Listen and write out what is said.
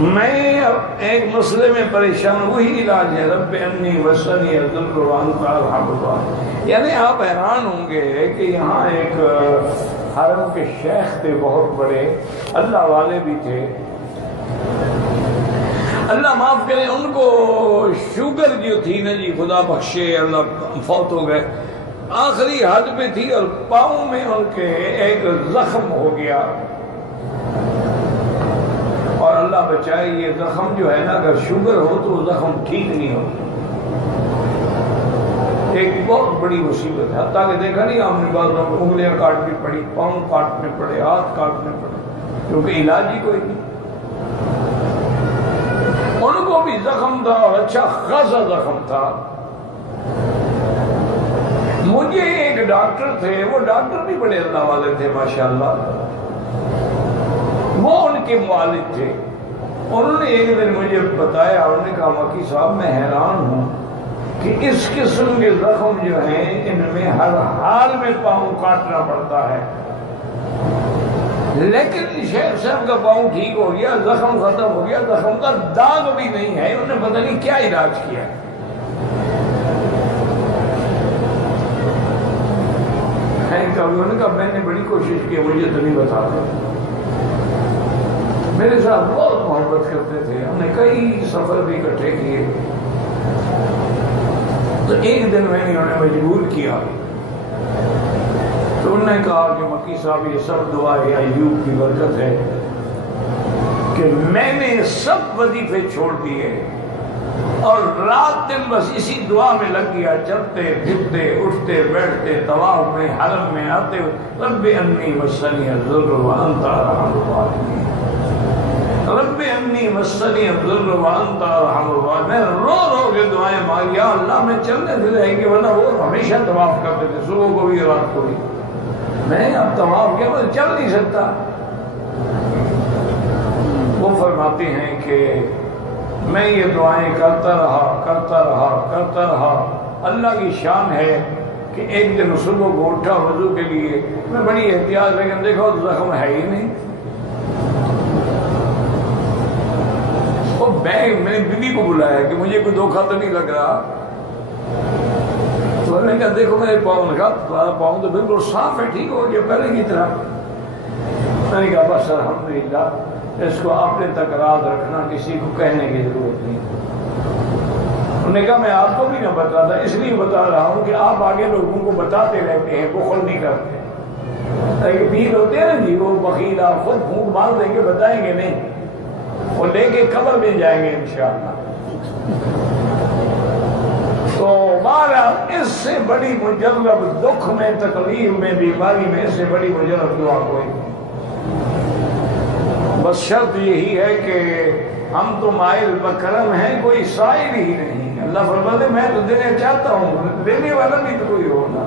میں ایک مسئلے میں پریشان، وہی علاج ہے رب انی وسنی الضر وانت ارحم الراحمین۔ یعنی آپ حیران ہوں گے کہ یہاں ایک حرم کے شیخ تھے، بہت بڑے اللہ والے بھی تھے، اللہ معاف کرے، ان کو شوگر جو تھی نا جی، خدا بخشے، اللہ فوت ہو گئے، آخری حد پہ تھی، اور پاؤں میں ان کے ایک زخم ہو گیا، اور اللہ بچائے یہ زخم جو ہے نا، اگر شوگر ہو تو وہ زخم ٹھیک نہیں ہو، ایک بہت بڑی مصیبت ہے۔ حتیٰ کہ دیکھا نہیں آپ نے، بعض لوگ انگلیاں کاٹنی پڑی، پاؤں کاٹنے پڑے، ہاتھ کاٹنے پڑے، کیونکہ علاج ہی کوئی نہیں۔ ان کو بھی زخم تھا، اور اچھا خاصا زخم تھا۔ مجھے ایک ڈاکٹر تھے، وہ ڈاکٹر بھی بڑے اللہ والے تھے ماشاءاللہ، وہ ان کے والد تھے، انہوں نے ایک دن مجھے بتایا، انہوں نے کہا مکی صاحب میں حیران ہوں کہ اس قسم کے زخم جو ہیں ان میں ہر حال میں پاؤں کاٹنا پڑتا ہے، لیکن شیخ صاحب کا پاؤں ٹھیک ہو گیا، زخم ختم ہو گیا، زخم کا داغ بھی نہیں ہے، انہوں نے پتہ نہیں کیا علاج کیا۔ انہوں نے کہا میں نے بڑی کوشش کی، مجھے تو نہیں بتاتے، میرے ساتھ بہت محبت کرتے تھے، ہم نے کئی سفر بھی اکٹھے کیے، تو ایک دن میں نے انہیں مجبور کیا، تو انہوں نے کہا کہ مکی صاحب یہ سب دعا ایوب کی برکت ہے کہ میں نے سب وظیفے چھوڑ دیے اور رات دن بس اسی دعا میں لگ گیا، چلتے پھرتے اٹھتے بیٹھتے، طواف میں حرم میں آتے، رب انی مسنی الضر وانت ارحم الراحمین، رب انی مسنی الضر وانت ارحم الراحمین۔ میں رو رو کے دعائیں مانگی، یا اللہ میں چلنے سے رہیں گے، ورنہ وہ ہمیشہ طواف کرتے تھے، صبح کو بھی رات کو بھی، میں اب طواف کیا میں چل نہیں سکتا۔ وہ فرماتے ہیں کہ میں یہ دعائیں کرتا رہا، اللہ کی شان ہے کہ ایک دن صبح کو اٹھا وضو کے لیے، میں بڑی احتیاط، لیکن دیکھو زخم ہے ہی نہیں، میں نے بیوی کو بلایا کہ مجھے کوئی دھوکہ تو نہیں لگ رہا، تو میں نے کہا دیکھو میرے پاؤں لگا، تمہارا پاؤں تو بالکل صاف ہے، ٹھیک ہو گیا پہلے کی طرح۔ میں نے کہا بس الحمدللہ، اس کو اپنے تک راز رکھنا، کسی کو کہنے کی ضرورت نہیں۔ انہوں نے کہا میں آپ کو بھی نہ بتاتا، اس لیے بتا رہا ہوں کہ آپ آگے لوگوں کو بتاتے رہتے ہیں، بخل نہیں کرتے، پیر ہوتے ہیں نا جی، وہ بخیل، آپ خود پھونک مار دیں گے، بتائیں گے نہیں، وہ لے کے قبر میں جائیں گے انشاءاللہ۔ تو بہرحال اس سے بڑی مجرب دکھ میں، تکلیف میں، بیماری میں، اس سے بڑی مجرب دعا کوئی نہیں۔ بس شرط یہی ہے کہ ہم تو مائل بکرم ہیں، کوئی سائل ہی نہیں۔ اللہ فرماتے میں تو دینا چاہتا ہوں، دینے والا بھی تو کوئی ہونا۔